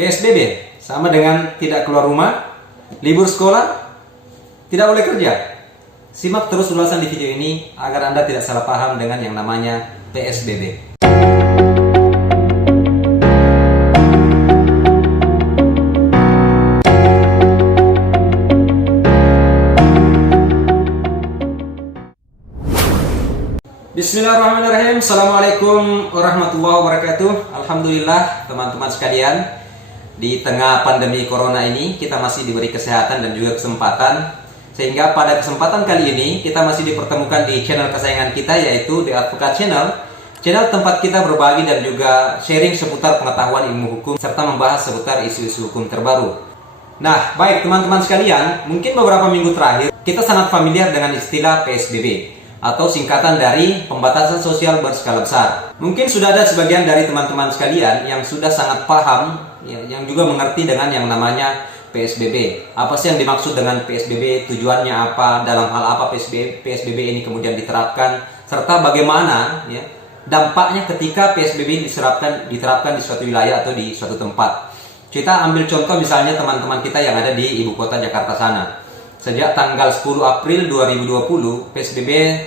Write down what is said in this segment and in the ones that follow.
PSBB sama dengan tidak keluar rumah, libur sekolah, tidak boleh kerja. Simak terus ulasan di video ini agar Anda tidak salah paham dengan yang namanya PSBB. Bismillahirrahmanirrahim. Assalamualaikum warahmatullahi wabarakatuh. Alhamdulillah teman-teman sekalian, di tengah pandemi corona ini kita masih diberi kesehatan dan juga kesempatan, sehingga pada kesempatan kali ini kita masih dipertemukan di channel kesayangan kita, yaitu The Advocate Channel. Channel tempat kita berbagi dan juga sharing seputar pengetahuan ilmu hukum serta membahas seputar isu-isu hukum terbaru. Nah, baik teman-teman sekalian, mungkin beberapa minggu terakhir kita sangat familiar dengan istilah PSBB atau singkatan dari pembatasan sosial berskala besar. Mungkin sudah ada sebagian dari teman-teman sekalian yang sudah sangat paham, yang juga mengerti dengan yang namanya PSBB. Apa sih yang dimaksud dengan PSBB, tujuannya apa, dalam hal apa PSBB ini kemudian diterapkan, serta bagaimana dampaknya ketika PSBB diterapkan di suatu wilayah atau di suatu tempat. Kita ambil contoh misalnya teman-teman kita yang ada di ibu kota Jakarta sana. Sejak tanggal 10 April 2020, PSBB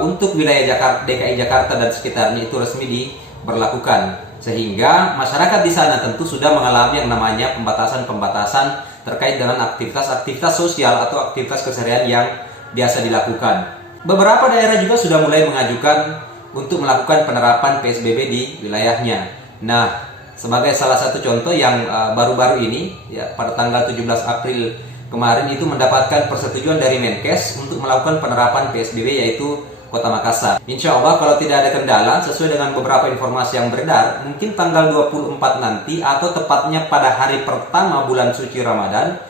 untuk wilayah DKI Jakarta dan sekitarnya itu resmi diberlakukan. Sehingga masyarakat di sana tentu sudah mengalami yang namanya pembatasan-pembatasan terkait dengan aktivitas-aktivitas sosial atau aktivitas keseharian yang biasa dilakukan. Beberapa daerah juga sudah mulai mengajukan untuk melakukan penerapan PSBB di wilayahnya. Nah, sebagai salah satu contoh yang baru-baru ini, pada tanggal 17 April kemarin itu mendapatkan persetujuan dari Menkes untuk melakukan penerapan PSBB, yaitu Kota Makassar. Insya Allah kalau tidak ada kendala, sesuai dengan beberapa informasi yang beredar, mungkin tanggal 24 nanti atau tepatnya pada hari pertama bulan suci Ramadan,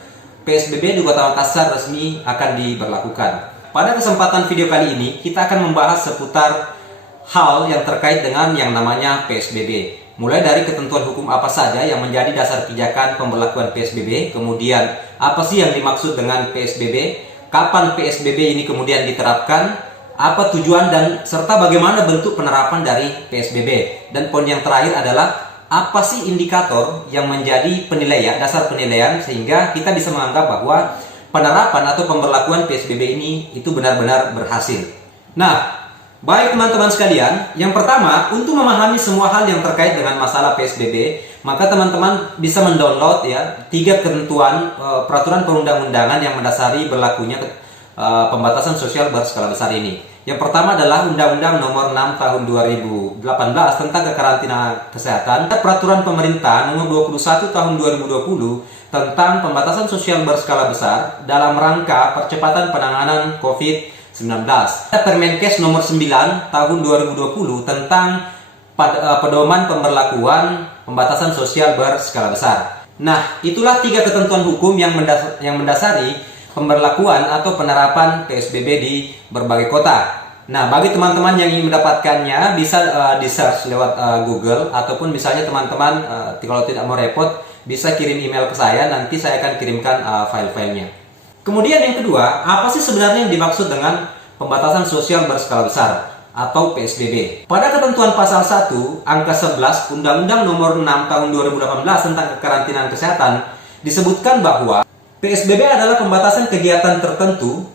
PSBB di Kota Makassar resmi akan diberlakukan. Pada kesempatan video kali ini, kita akan membahas seputar hal yang terkait dengan yang namanya PSBB. Mulai dari ketentuan hukum apa saja yang menjadi dasar pijakan pemberlakuan PSBB, kemudian apa sih yang dimaksud dengan PSBB, kapan PSBB ini kemudian diterapkan, apa tujuan dan serta bagaimana bentuk penerapan dari PSBB. Dan poin yang terakhir adalah apa sih indikator yang menjadi penilaian, dasar penilaian sehingga kita bisa menganggap bahwa penerapan atau pemberlakuan PSBB ini itu benar-benar berhasil. Nah, baik teman-teman sekalian, yang pertama, untuk memahami semua hal yang terkait dengan masalah PSBB, maka teman-teman bisa mendownload 3 ketentuan peraturan perundang-undangan yang mendasari berlakunya pembatasan sosial berskala besar ini. Yang pertama adalah Undang-Undang Nomor 6 Tahun 2018 tentang Kekarantinaan Kesehatan, Peraturan Pemerintah Nomor 21 Tahun 2020 tentang pembatasan sosial berskala besar dalam rangka percepatan penanganan COVID-19, Permenkes Nomor 9 Tahun 2020 tentang pedoman pemberlakuan pembatasan sosial berskala besar. Nah, itulah 3 ketentuan hukum yang mendasari pemberlakuan atau penerapan PSBB di berbagai kota. Nah, bagi teman-teman yang ingin mendapatkannya bisa di-search lewat Google, ataupun misalnya teman-teman kalau tidak mau repot bisa kirim email ke saya, nanti saya akan kirimkan file-filenya. Kemudian yang kedua, apa sih sebenarnya yang dimaksud dengan pembatasan sosial berskala besar atau PSBB? Pada ketentuan pasal 1 angka 11 Undang-Undang Nomor 6 Tahun 2018 tentang Kekarantinaan Kesehatan disebutkan bahwa PSBB adalah pembatasan kegiatan tertentu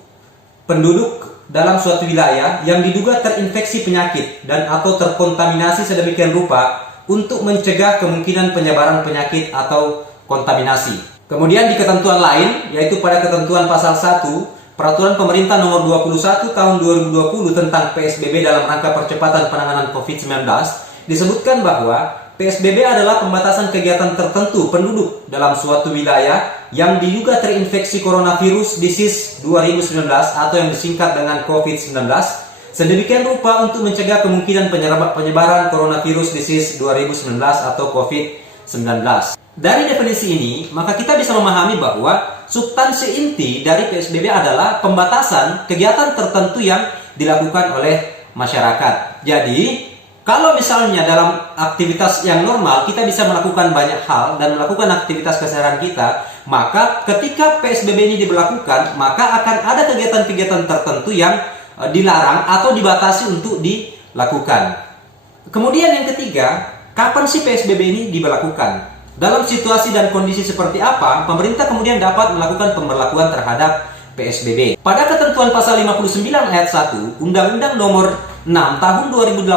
penduduk dalam suatu wilayah yang diduga terinfeksi penyakit dan atau terkontaminasi sedemikian rupa untuk mencegah kemungkinan penyebaran penyakit atau kontaminasi. Kemudian di ketentuan lain, yaitu pada ketentuan pasal 1 Peraturan Pemerintah Nomor 21 Tahun 2020 tentang PSBB dalam rangka percepatan penanganan COVID-19, disebutkan bahwa PSBB adalah pembatasan kegiatan tertentu penduduk dalam suatu wilayah yang diduga terinfeksi coronavirus disease 2019 atau yang disingkat dengan COVID-19 sedemikian rupa untuk mencegah kemungkinan penyebaran coronavirus disease 2019 atau COVID-19. Dari definisi ini, maka kita bisa memahami bahwa substansi inti dari PSBB adalah pembatasan kegiatan tertentu yang dilakukan oleh masyarakat. Jadi, kalau misalnya dalam aktivitas yang normal kita bisa melakukan banyak hal dan melakukan aktivitas keseharian kita, maka ketika PSBB ini diberlakukan, maka akan ada kegiatan-kegiatan tertentu yang dilarang atau dibatasi untuk dilakukan. Kemudian yang ketiga, kapan sih PSBB ini diberlakukan? Dalam situasi dan kondisi seperti apa, pemerintah kemudian dapat melakukan pemberlakuan terhadap PSBB. Pada ketentuan pasal 59 ayat 1 Undang-Undang Nomor 6 Tahun 2018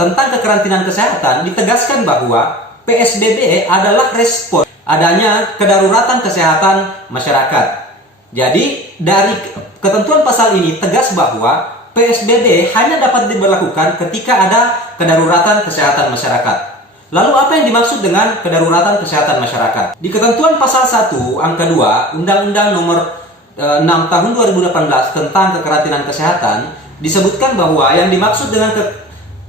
tentang kekarantinaan kesehatan ditegaskan bahwa PSBB adalah respon adanya kedaruratan kesehatan masyarakat. Jadi dari ketentuan pasal ini tegas bahwa PSBB hanya dapat diberlakukan ketika ada kedaruratan kesehatan masyarakat. Lalu apa yang dimaksud dengan kedaruratan kesehatan masyarakat? Di ketentuan pasal 1 angka 2 Undang-Undang Nomor 6 Tahun 2018 tentang kekarantinaan kesehatan disebutkan bahwa yang dimaksud dengan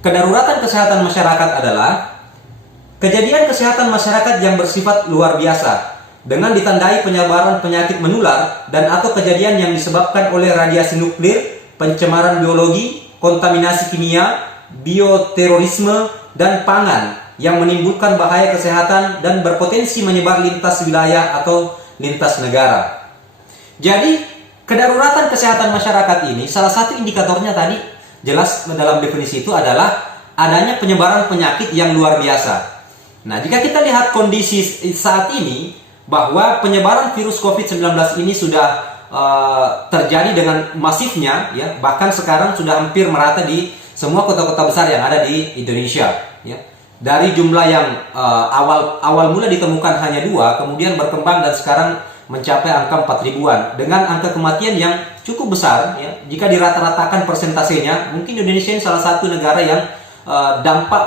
kedaruratan kesehatan masyarakat adalah kejadian kesehatan masyarakat yang bersifat luar biasa dengan ditandai penyebaran penyakit menular dan atau kejadian yang disebabkan oleh radiasi nuklir, pencemaran biologi, kontaminasi kimia, bioterorisme, dan pangan yang menimbulkan bahaya kesehatan dan berpotensi menyebar lintas wilayah atau lintas negara. Jadi, kedaruratan kesehatan masyarakat ini salah satu indikatornya tadi jelas dalam definisi itu adalah adanya penyebaran penyakit yang luar biasa. Nah, jika kita lihat kondisi saat ini bahwa penyebaran virus COVID-19 ini sudah terjadi dengan masifnya, ya, bahkan sekarang sudah hampir merata di semua kota-kota besar yang ada di Indonesia, ya. Dari jumlah yang awal mula ditemukan hanya 2, kemudian berkembang dan sekarang mencapai angka 4 ribuan dengan angka kematian yang cukup besar, ya. Jika dirata-ratakan persentasenya, mungkin Indonesia ini salah satu negara yang dampak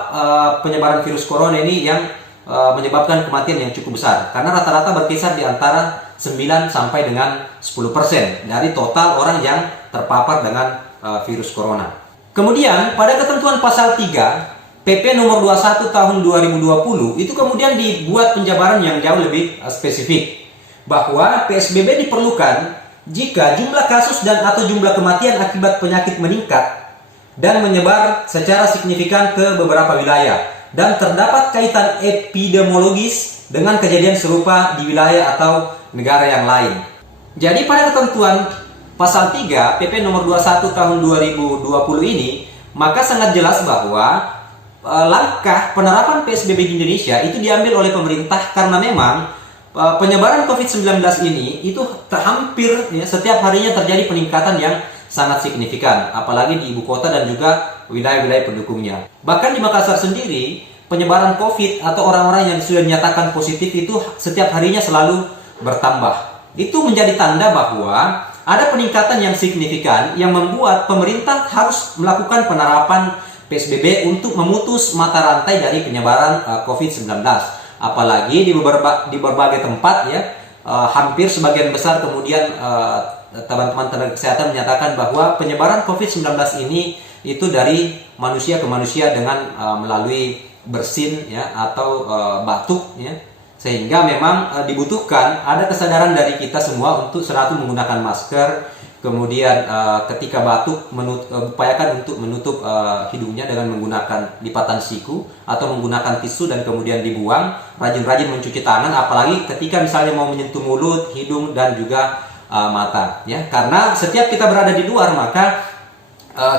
penyebaran virus corona ini yang menyebabkan kematian yang cukup besar, karena rata-rata berkisar di antara 9 sampai dengan 10% dari total orang yang terpapar dengan virus corona. Kemudian pada ketentuan pasal 3 PP nomor 21 tahun 2020 itu kemudian dibuat penjabaran yang jauh lebih spesifik bahwa PSBB diperlukan jika jumlah kasus dan atau jumlah kematian akibat penyakit meningkat dan menyebar secara signifikan ke beberapa wilayah dan terdapat kaitan epidemiologis dengan kejadian serupa di wilayah atau negara yang lain. Jadi pada ketentuan pasal 3 PP nomor 21 tahun 2020 ini maka sangat jelas bahwa langkah penerapan PSBB di Indonesia itu diambil oleh pemerintah karena memang penyebaran COVID-19 ini itu hampir, ya, setiap harinya terjadi peningkatan yang sangat signifikan, apalagi di ibu kota dan juga wilayah-wilayah pendukungnya. Bahkan di Makassar sendiri, penyebaran COVID atau orang-orang yang sudah dinyatakan positif itu setiap harinya selalu bertambah. Itu menjadi tanda bahwa ada peningkatan yang signifikan yang membuat pemerintah harus melakukan penerapan PSBB untuk memutus mata rantai dari penyebaran COVID-19. Apalagi di berbagai tempat, ya, hampir sebagian besar kemudian teman-teman tenaga kesehatan menyatakan bahwa penyebaran COVID-19 ini itu dari manusia ke manusia dengan melalui bersin, ya, atau batuk, ya. Sehingga memang dibutuhkan ada kesadaran dari kita semua untuk selalu menggunakan masker. Kemudian ketika batuk upayakan untuk menutup hidungnya dengan menggunakan lipatan siku atau menggunakan tisu dan kemudian dibuang. Rajin-rajin mencuci tangan, apalagi ketika misalnya mau menyentuh mulut, hidung dan juga mata, ya. Karena setiap kita berada di luar maka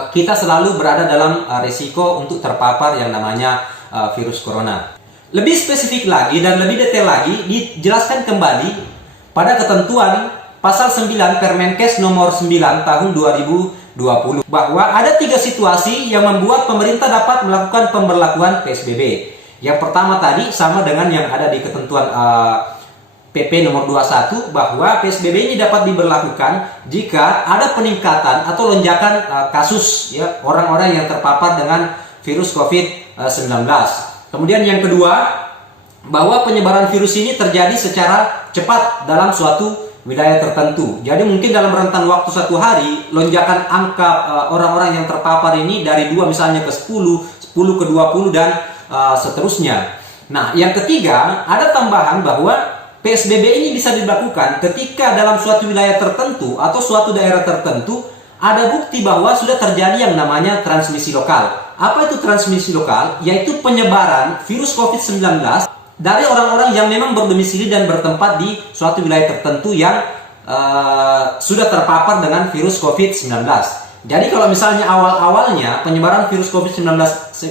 kita selalu berada dalam risiko untuk terpapar yang namanya virus corona. Lebih spesifik lagi dan lebih detail lagi dijelaskan kembali pada ketentuan Pasal 9 Permenkes nomor 9 tahun 2020 bahwa ada 3 situasi yang membuat pemerintah dapat melakukan pemberlakuan PSBB. Yang pertama tadi sama dengan yang ada di ketentuan PP nomor 21 bahwa PSBB ini dapat diberlakukan jika ada peningkatan atau lonjakan kasus, ya, orang-orang yang terpapar dengan virus COVID-19. Kemudian yang kedua, bahwa penyebaran virus ini terjadi secara cepat dalam suatu wilayah tertentu. Jadi mungkin dalam rentan waktu 1 hari, lonjakan angka orang-orang yang terpapar ini dari 2 misalnya ke 10 ke 20 dan seterusnya. Nah, yang ketiga, ada tambahan bahwa PSBB ini bisa dilakukan ketika dalam suatu wilayah tertentu atau suatu daerah tertentu ada bukti bahwa sudah terjadi yang namanya transmisi lokal. Apa itu transmisi lokal? Yaitu penyebaran virus COVID-19 dari orang-orang yang memang berdomisili dan bertempat di suatu wilayah tertentu yang sudah terpapar dengan virus COVID-19. Jadi kalau misalnya awal-awalnya penyebaran virus COVID-19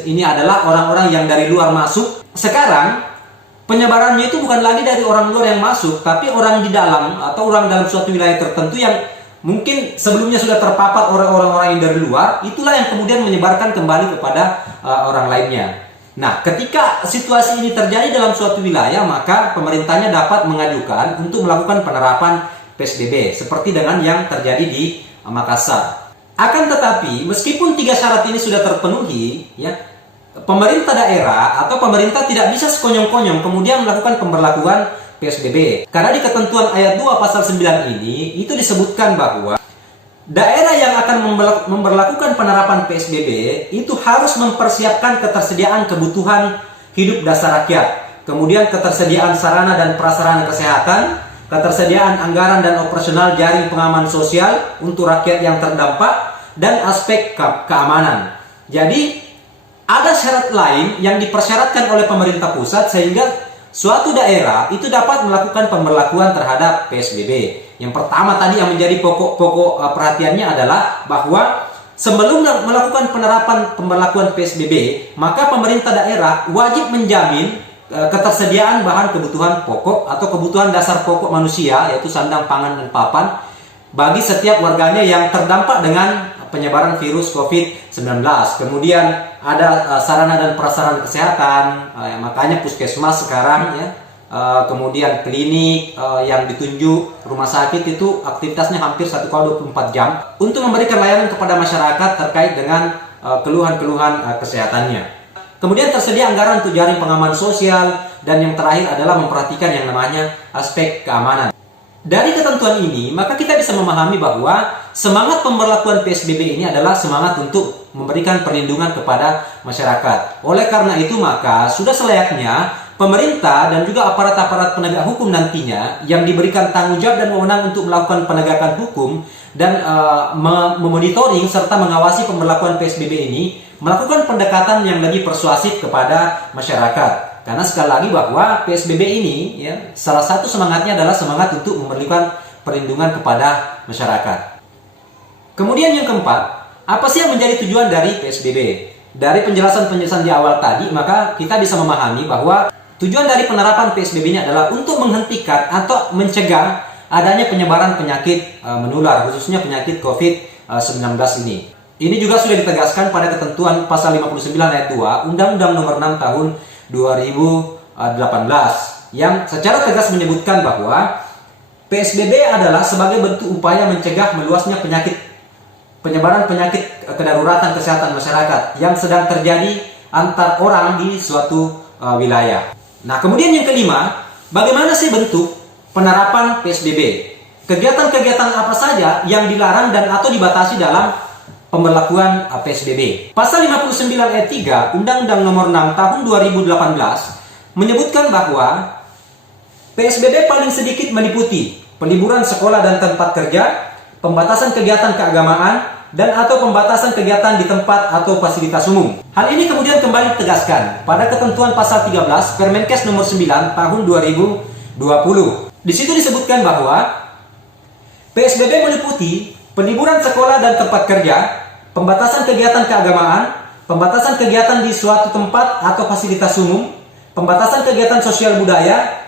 ini adalah orang-orang yang dari luar masuk, sekarang penyebarannya itu bukan lagi dari orang luar yang masuk, tapi orang di dalam atau orang dalam suatu wilayah tertentu yang mungkin sebelumnya sudah terpapar oleh orang-orang yang dari luar, itulah yang kemudian menyebarkan kembali kepada orang lainnya. Nah, ketika situasi ini terjadi dalam suatu wilayah, maka pemerintahnya dapat mengajukan untuk melakukan penerapan PSBB seperti dengan yang terjadi di Makassar. Akan tetapi, meskipun 3 syarat ini sudah terpenuhi, ya, pemerintah daerah atau pemerintah tidak bisa sekonyong-konyong kemudian melakukan pemberlakuan PSBB. Karena di ketentuan ayat 2 pasal 9 ini, itu disebutkan bahwa daerah yang akan memberlakukan penerapan PSBB itu harus mempersiapkan ketersediaan kebutuhan hidup dasar rakyat, kemudian ketersediaan sarana dan prasarana kesehatan, ketersediaan anggaran dan operasional jaring pengaman sosial untuk rakyat yang terdampak, dan aspek keamanan. Jadi, ada syarat lain yang dipersyaratkan oleh pemerintah pusat sehingga suatu daerah itu dapat melakukan pemberlakuan terhadap PSBB. Yang pertama tadi yang menjadi pokok perhatiannya adalah bahwa sebelum melakukan penerapan pemberlakuan PSBB, maka pemerintah daerah wajib menjamin ketersediaan bahan kebutuhan pokok atau kebutuhan dasar pokok manusia, yaitu sandang, pangan, dan papan bagi setiap warganya yang terdampak dengan penyebaran virus COVID-19. Kemudian ada sarana dan prasarana kesehatan, makanya puskesmas sekarang ya, kemudian klinik yang ditunjuk, rumah sakit itu aktivitasnya hampir 1x24 jam untuk memberikan layanan kepada masyarakat terkait dengan keluhan-keluhan kesehatannya. Kemudian tersedia anggaran untuk jaring pengaman sosial, dan yang terakhir adalah memperhatikan yang namanya aspek keamanan. Dari ketentuan ini, maka kita bisa memahami bahwa semangat pemberlakuan PSBB ini adalah semangat untuk memberikan perlindungan kepada masyarakat. Oleh karena itu, maka sudah selayaknya pemerintah dan juga aparat-aparat penegak hukum nantinya yang diberikan tanggung jawab dan wewenang untuk melakukan penegakan hukum dan memonitoring serta mengawasi pemberlakuan PSBB ini, melakukan pendekatan yang lebih persuasif kepada masyarakat. Karena sekali lagi bahwa PSBB ini ya, salah satu semangatnya adalah semangat untuk memberikan perlindungan kepada masyarakat. Kemudian yang keempat, apa sih yang menjadi tujuan dari PSBB? Dari penjelasan-penjelasan di awal tadi, maka kita bisa memahami bahwa tujuan dari penerapan PSBB ini adalah untuk menghentikan atau mencegah adanya penyebaran penyakit menular, khususnya penyakit COVID-19 ini. Ini juga sudah ditegaskan pada ketentuan pasal 59 ayat 2 Undang-Undang Nomor 6 Tahun 2018 yang secara tegas menyebutkan bahwa PSBB adalah sebagai bentuk upaya mencegah meluasnya penyebaran penyakit kedaruratan kesehatan masyarakat yang sedang terjadi antar orang di suatu wilayah. Nah, kemudian yang kelima, bagaimana sih bentuk penerapan PSBB? Kegiatan-kegiatan apa saja yang dilarang dan atau dibatasi dalam pemberlakuan PSBB. Pasal 59 ayat 3 Undang-Undang Nomor 6 Tahun 2018 menyebutkan bahwa PSBB paling sedikit meliputi peliburan sekolah dan tempat kerja, pembatasan kegiatan keagamaan, dan atau pembatasan kegiatan di tempat atau fasilitas umum. Hal ini kemudian kembali ditegaskan pada ketentuan pasal 13 Permenkes Nomor 9 Tahun 2020. Di situ disebutkan bahwa PSBB meliputi peliburan sekolah dan tempat kerja, pembatasan kegiatan keagamaan, pembatasan kegiatan di suatu tempat atau fasilitas umum, pembatasan kegiatan sosial budaya,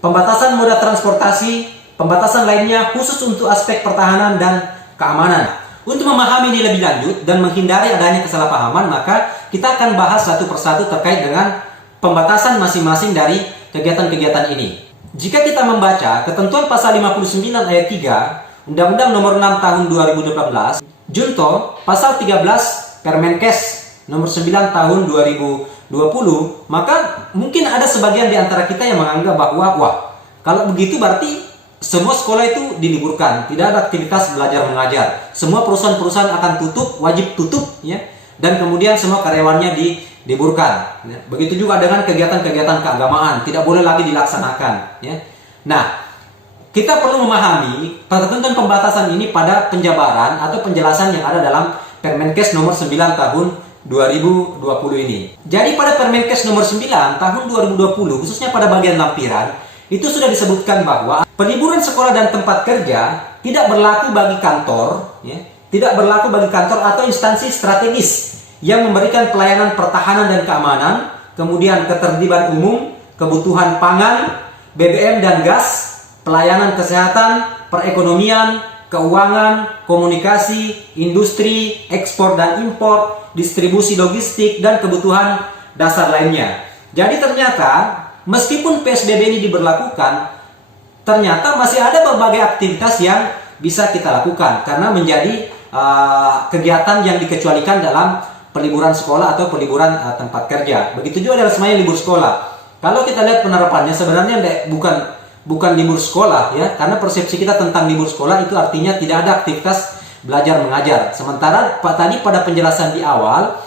pembatasan moda transportasi, pembatasan lainnya khusus untuk aspek pertahanan dan keamanan. Untuk memahami ini lebih lanjut dan menghindari adanya kesalahpahaman, maka kita akan bahas satu persatu terkait dengan pembatasan masing-masing dari kegiatan-kegiatan ini. Jika kita membaca ketentuan pasal 59 ayat 3 Undang-Undang Nomor 6 Tahun 2018, Junto pasal 13 Permenkes Nomor 9 Tahun 2020, maka mungkin ada sebagian di antara kita yang menganggap bahwa wah, kalau begitu berarti semua sekolah itu diliburkan, tidak ada aktivitas belajar mengajar, semua perusahaan-perusahaan akan tutup, wajib tutup ya, dan kemudian semua karyawannya diliburkan. Ya. Begitu juga dengan kegiatan-kegiatan keagamaan, tidak boleh lagi dilaksanakan ya. Nah, kita perlu memahami ketentuan pembatasan ini pada penjabaran atau penjelasan yang ada dalam Permenkes Nomor 9 Tahun 2020 ini. Jadi pada Permenkes Nomor 9 Tahun 2020, khususnya pada bagian lampiran, itu sudah disebutkan bahwa peliburan sekolah dan tempat kerja tidak berlaku bagi kantor, ya, tidak berlaku bagi kantor atau instansi strategis yang memberikan pelayanan pertahanan dan keamanan, kemudian ketertiban umum, kebutuhan pangan, BBM dan gas, pelayanan kesehatan, perekonomian, keuangan, komunikasi, industri, ekspor dan impor, distribusi logistik, dan kebutuhan dasar lainnya. Jadi ternyata meskipun PSBB ini diberlakukan, ternyata masih ada berbagai aktivitas yang bisa kita lakukan karena menjadi kegiatan yang dikecualikan dalam peliburan sekolah atau peliburan tempat kerja. Begitu juga dalam semuanya libur sekolah. Kalau kita lihat penerapannya sebenarnya bukan libur sekolah ya, karena persepsi kita tentang libur sekolah itu artinya tidak ada aktivitas belajar mengajar. Sementara tadi pada penjelasan di awal,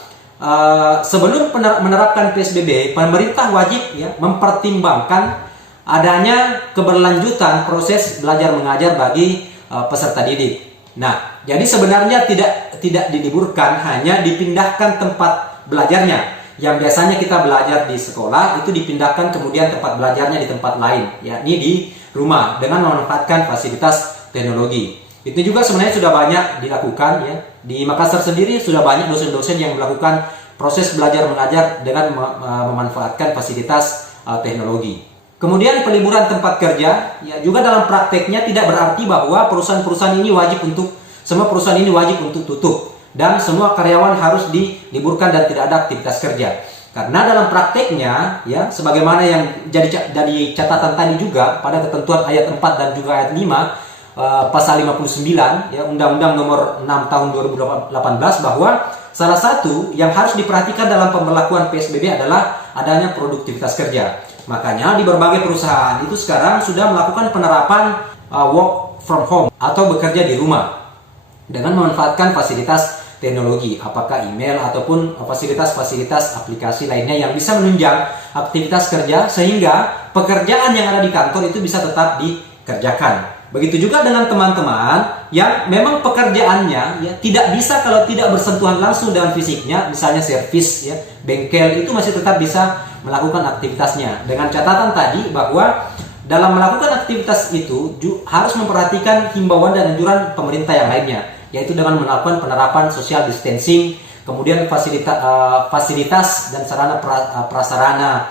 sebelum menerapkan PSBB, pemerintah wajib ya mempertimbangkan adanya keberlanjutan proses belajar mengajar bagi peserta didik. Nah, jadi sebenarnya tidak diliburkan, hanya dipindahkan tempat belajarnya. Yang biasanya kita belajar di sekolah itu dipindahkan kemudian tempat belajarnya di tempat lain, yakni di rumah dengan memanfaatkan fasilitas teknologi. Itu juga sebenarnya sudah banyak dilakukan ya. Di Makassar sendiri sudah banyak dosen-dosen yang melakukan proses belajar mengajar dengan memanfaatkan fasilitas teknologi. Kemudian peliburan tempat kerja ya, juga dalam prakteknya tidak berarti bahwa perusahaan-perusahaan ini wajib untuk tutup dan semua karyawan harus diliburkan dan tidak ada aktivitas kerja. Karena dalam prakteknya ya, sebagaimana yang jadi catatan tadi juga pada ketentuan ayat 4 dan juga ayat 5 pasal 59 ya Undang-Undang Nomor 6 Tahun 2018 bahwa salah satu yang harus diperhatikan dalam pemberlakuan PSBB adalah adanya produktivitas kerja. Makanya di berbagai perusahaan itu sekarang sudah melakukan penerapan work from home atau bekerja di rumah dengan memanfaatkan fasilitas teknologi, apakah email ataupun fasilitas-fasilitas aplikasi lainnya yang bisa menunjang aktivitas kerja sehingga pekerjaan yang ada di kantor itu bisa tetap dikerjakan. Begitu juga dengan teman-teman yang memang pekerjaannya ya tidak bisa kalau tidak bersentuhan langsung dengan fisiknya, misalnya servis ya, bengkel itu masih tetap bisa melakukan aktivitasnya. Dengan catatan tadi bahwa dalam melakukan aktivitas itu harus memperhatikan himbauan dan anjuran pemerintah yang lainnya, yaitu dengan melakukan penerapan social distancing, kemudian fasilitas dan sarana prasarana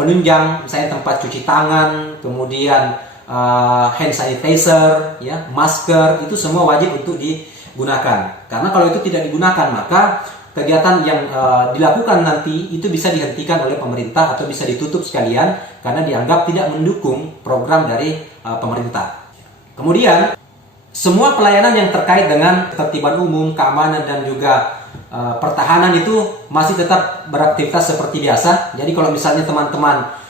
penunjang, misalnya tempat cuci tangan, kemudian hand sanitizer, ya, masker, itu semua wajib untuk digunakan. Karena kalau itu tidak digunakan, maka kegiatan yang dilakukan nanti itu bisa dihentikan oleh pemerintah atau bisa ditutup sekalian karena dianggap tidak mendukung program dari pemerintah. Kemudian semua pelayanan yang terkait dengan ketertiban umum, keamanan dan juga pertahanan itu masih tetap beraktivitas seperti biasa. Jadi kalau misalnya teman-teman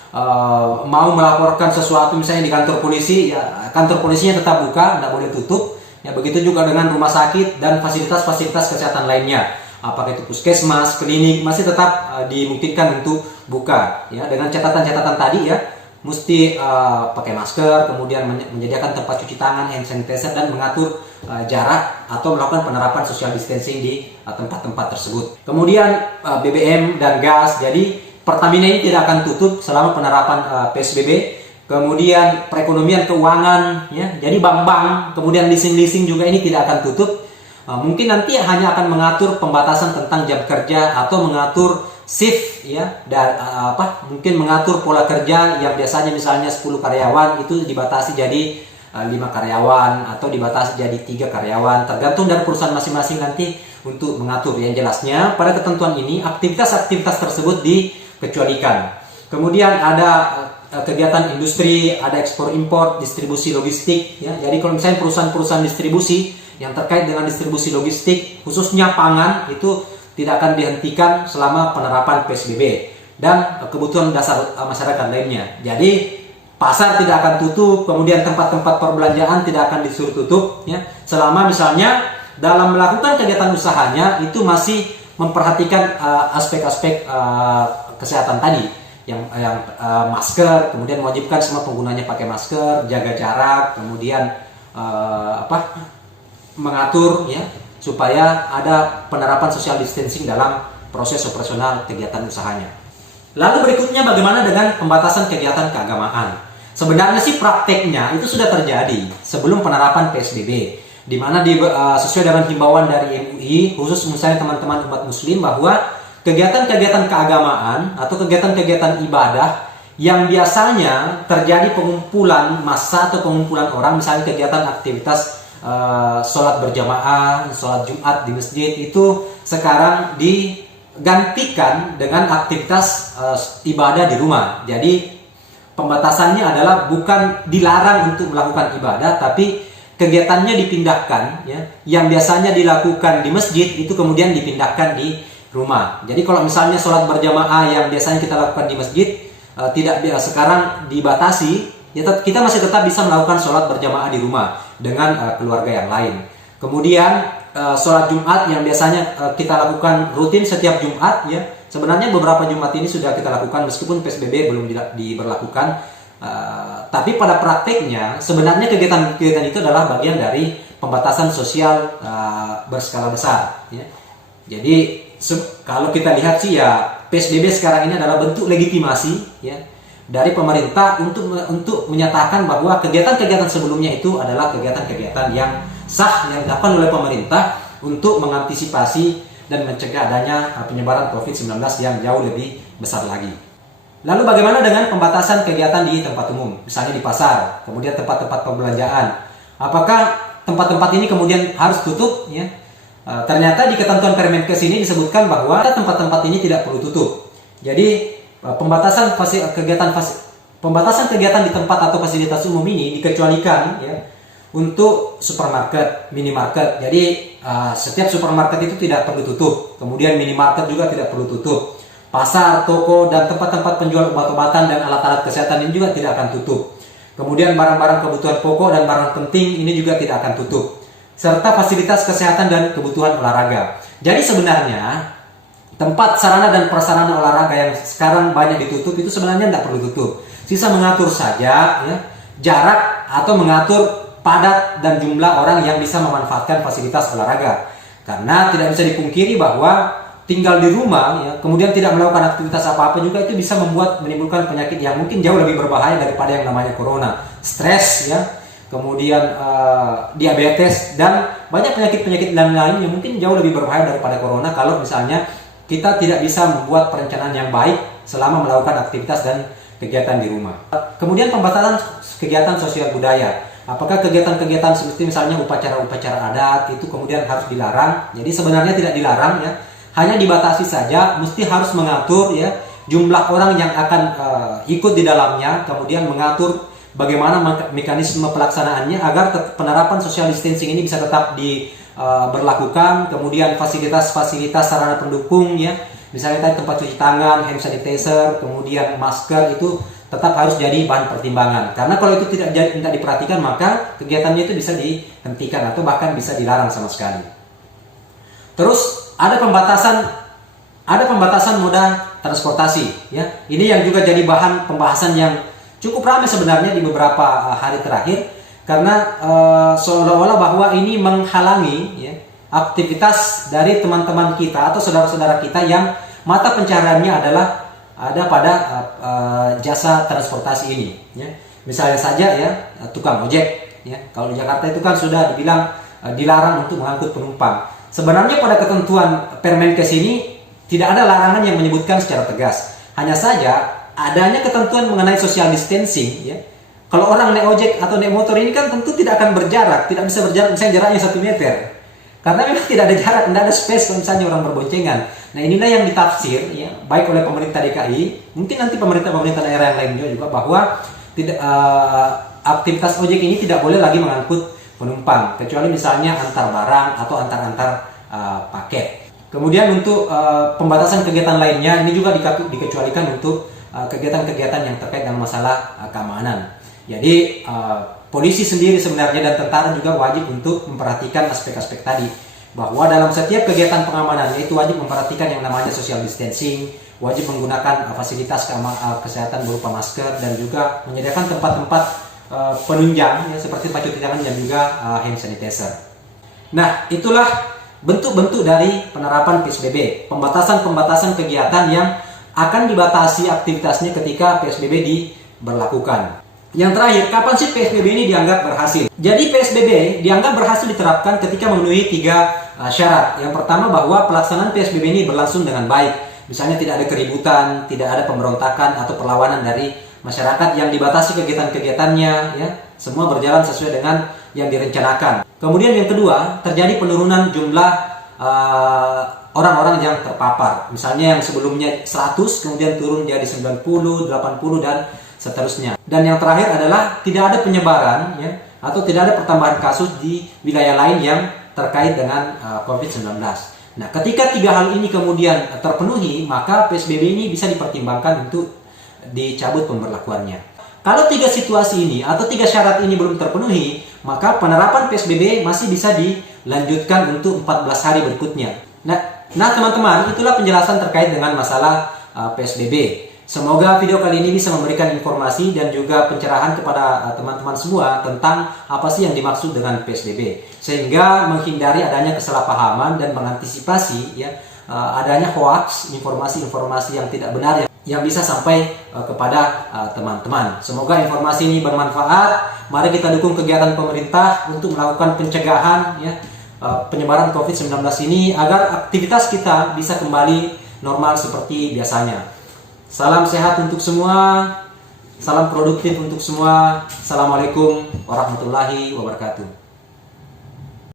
mau melaporkan sesuatu misalnya di kantor polisi, ya kantor polisinya tetap buka, tidak boleh tutup. Ya begitu juga dengan rumah sakit dan fasilitas-fasilitas kesehatan lainnya. Apakah itu puskesmas, klinik, masih tetap dimungkinkan untuk buka. Ya dengan catatan-catatan tadi ya, mesti pakai masker, kemudian menyediakan tempat cuci tangan, hand sanitizer, dan mengatur jarak atau melakukan penerapan social distancing di tempat-tempat tersebut. Kemudian BBM dan gas, jadi Pertamina ini tidak akan tutup selama penerapan PSBB. Kemudian perekonomian keuangan, ya, jadi bank-bank, kemudian leasing-leasing juga ini tidak akan tutup. Mungkin nanti hanya akan mengatur pembatasan tentang jam kerja atau mengatur shift ya, dan mungkin mengatur pola kerja yang biasanya misalnya 10 karyawan itu dibatasi jadi 5 karyawan atau dibatasi jadi 3 karyawan, tergantung dari perusahaan masing-masing nanti untuk mengatur. Yang jelasnya pada ketentuan ini aktivitas-aktivitas tersebut dikecualikan. Kemudian ada kegiatan industri, ada ekspor impor, distribusi logistik ya. Jadi kalau misalnya perusahaan-perusahaan distribusi yang terkait dengan distribusi logistik khususnya pangan itu tidak akan dihentikan selama penerapan PSBB dan kebutuhan dasar masyarakat lainnya. Jadi pasar tidak akan tutup, kemudian tempat-tempat perbelanjaan tidak akan disuruh tutup ya, selama misalnya dalam melakukan kegiatan usahanya itu masih memperhatikan aspek-aspek kesehatan tadi yang masker, kemudian mewajibkan semua penggunanya pakai masker, jaga jarak, kemudian mengatur ya supaya ada penerapan social distancing dalam proses operasional kegiatan usahanya. Lalu berikutnya bagaimana dengan pembatasan kegiatan keagamaan? Sebenarnya sih prakteknya itu sudah terjadi sebelum penerapan PSBB, di mana sesuai dengan himbauan dari MUI khusus misalnya teman-teman umat muslim bahwa kegiatan-kegiatan keagamaan atau kegiatan-kegiatan ibadah yang biasanya terjadi pengumpulan massa atau pengumpulan orang, misalnya kegiatan aktivitas sholat berjamaah, sholat Jumat di masjid, itu sekarang digantikan dengan aktivitas ibadah di rumah. Jadi pembatasannya adalah bukan dilarang untuk melakukan ibadah, tapi kegiatannya dipindahkan, ya. Yang biasanya dilakukan di masjid itu kemudian dipindahkan di rumah. Jadi kalau misalnya sholat berjamaah yang biasanya kita lakukan di masjid sekarang dibatasi, ya, kita masih tetap bisa melakukan sholat berjamaah di rumah dengan keluarga yang lain. Kemudian sholat Jumat yang biasanya kita lakukan rutin setiap Jumat, ya, sebenarnya beberapa Jumat ini sudah kita lakukan meskipun PSBB belum diberlakukan. Tapi pada prakteknya sebenarnya kegiatan-kegiatan itu adalah bagian dari pembatasan sosial berskala besar, ya. Jadi kalau kita lihat sih, ya, PSBB sekarang ini adalah bentuk legitimasi, ya, dari pemerintah untuk menyatakan bahwa kegiatan-kegiatan sebelumnya itu adalah kegiatan-kegiatan yang sah yang dilakukan oleh pemerintah untuk mengantisipasi dan mencegah adanya penyebaran COVID-19 yang jauh lebih besar lagi. Lalu bagaimana dengan pembatasan kegiatan di tempat umum, misalnya di pasar, kemudian tempat-tempat perbelanjaan? Apakah tempat-tempat ini kemudian harus tutup, ya? Ternyata di ketentuan Permenkes ini disebutkan bahwa tempat-tempat ini tidak perlu tutup. Jadi pembatasan kegiatan di tempat atau fasilitas umum ini dikecualikan, ya, untuk supermarket, minimarket. Jadi setiap supermarket itu tidak perlu tutup. Kemudian minimarket juga tidak perlu tutup. Pasar, toko, dan tempat-tempat penjual obat-obatan dan alat-alat kesehatan ini juga tidak akan tutup. Kemudian barang-barang kebutuhan pokok dan barang penting ini juga tidak akan tutup. Serta fasilitas kesehatan dan kebutuhan olahraga. Jadi sebenarnya tempat sarana dan prasarana olahraga yang sekarang banyak ditutup itu sebenarnya tidak perlu tutup. Sisa mengatur saja, ya, jarak atau mengatur padat dan jumlah orang yang bisa memanfaatkan fasilitas olahraga. Karena tidak bisa dipungkiri bahwa tinggal di rumah, ya, kemudian tidak melakukan aktivitas apa-apa juga itu bisa menimbulkan penyakit yang mungkin jauh lebih berbahaya daripada yang namanya corona. Stres, ya, kemudian diabetes, dan banyak penyakit-penyakit lain yang mungkin jauh lebih berbahaya daripada corona kalau misalnya kita tidak bisa membuat perencanaan yang baik selama melakukan aktivitas dan kegiatan di rumah. Kemudian pembatasan kegiatan sosial budaya. Apakah kegiatan-kegiatan seperti misalnya upacara-upacara adat itu kemudian harus dilarang? Jadi sebenarnya tidak dilarang, ya. Hanya dibatasi saja, mesti harus mengatur, ya, jumlah orang yang akan ikut di dalamnya, kemudian mengatur bagaimana mekanisme pelaksanaannya agar penerapan social distancing ini bisa tetap diberlakukan. Kemudian fasilitas-fasilitas sarana pendukung, ya, misalnya tadi tempat cuci tangan, hand sanitizer, kemudian masker itu tetap harus jadi bahan pertimbangan. Karena kalau itu tidak diperhatikan, maka kegiatannya itu bisa dihentikan atau bahkan bisa dilarang sama sekali. Terus ada pembatasan moda transportasi, ya. Ini yang juga jadi bahan pembahasan yang cukup ramai sebenarnya di beberapa hari terakhir, karena seolah-olah bahwa ini menghalangi, ya, aktivitas dari teman-teman kita atau saudara-saudara kita yang mata pencahariannya adalah ada pada jasa transportasi ini, ya. Misalnya saja, ya, tukang ojek, ya. Kalau di Jakarta itu kan sudah dibilang dilarang untuk mengangkut penumpang. Sebenarnya pada ketentuan Permenkes ini tidak ada larangan yang menyebutkan secara tegas. Hanya saja adanya ketentuan mengenai social distancing, ya. Kalau orang naik ojek atau naik motor ini kan tentu tidak akan berjarak, tidak bisa berjarak misalnya jaraknya 1 meter. Karena memang tidak ada jarak, tidak ada space kalau misalnya orang berboncengan. Nah, inilah yang ditafsir, ya, baik oleh pemerintah DKI, mungkin nanti pemerintah daerah yang lain juga, bahwa tidak aktivitas ojek ini tidak boleh lagi mengangkut penumpang, kecuali misalnya antar barang atau antar paket. Kemudian untuk pembatasan kegiatan lainnya ini juga dikecualikan untuk kegiatan-kegiatan yang terkait dengan masalah keamanan. Jadi polisi sendiri sebenarnya dan tentara juga wajib untuk memperhatikan aspek-aspek tadi, bahwa dalam setiap kegiatan pengamanan itu wajib memperhatikan yang namanya social distancing, wajib menggunakan fasilitas kesehatan berupa masker, dan juga menyediakan tempat-tempat penunjang, ya, seperti tempat cuci tangan dan juga hand sanitizer. Nah, itulah bentuk-bentuk dari penerapan PSBB, pembatasan-pembatasan kegiatan yang akan dibatasi aktivitasnya ketika PSBB diberlakukan. Yang terakhir, kapan sih PSBB ini dianggap berhasil? Jadi PSBB dianggap berhasil diterapkan ketika memenuhi 3 syarat. Yang pertama, bahwa pelaksanaan PSBB ini berlangsung dengan baik Misalnya tidak ada keributan, tidak ada pemberontakan atau perlawanan dari masyarakat yang dibatasi kegiatan-kegiatannya, ya. Semua berjalan sesuai dengan yang direncanakan. Kemudian yang kedua, terjadi penurunan jumlah orang-orang yang terpapar. Misalnya yang sebelumnya 100 kemudian turun jadi 90, 80 dan seterusnya. Dan yang terakhir adalah tidak ada penyebaran, ya, atau tidak ada pertambahan kasus di wilayah lain yang terkait dengan COVID-19. Nah, ketika tiga hal ini kemudian terpenuhi, maka PSBB ini bisa dipertimbangkan untuk dicabut pemberlakuannya. Kalau tiga situasi ini atau tiga syarat ini belum terpenuhi, maka penerapan PSBB masih bisa dilanjutkan untuk 14 hari berikutnya. Nah teman-teman, itulah penjelasan terkait dengan masalah PSBB. Semoga video kali ini bisa memberikan informasi dan juga pencerahan kepada teman-teman semua tentang apa sih yang dimaksud dengan PSBB, sehingga menghindari adanya kesalahpahaman dan mengantisipasi, ya, adanya hoax, informasi-informasi yang tidak benar yang bisa sampai kepada teman-teman. Semoga informasi ini bermanfaat. Mari kita dukung kegiatan pemerintah untuk melakukan pencegahan, ya, penyebaran COVID-19 ini agar aktivitas kita bisa kembali normal seperti biasanya. Salam sehat untuk semua, salam produktif untuk semua. Assalamualaikum warahmatullahi wabarakatuh.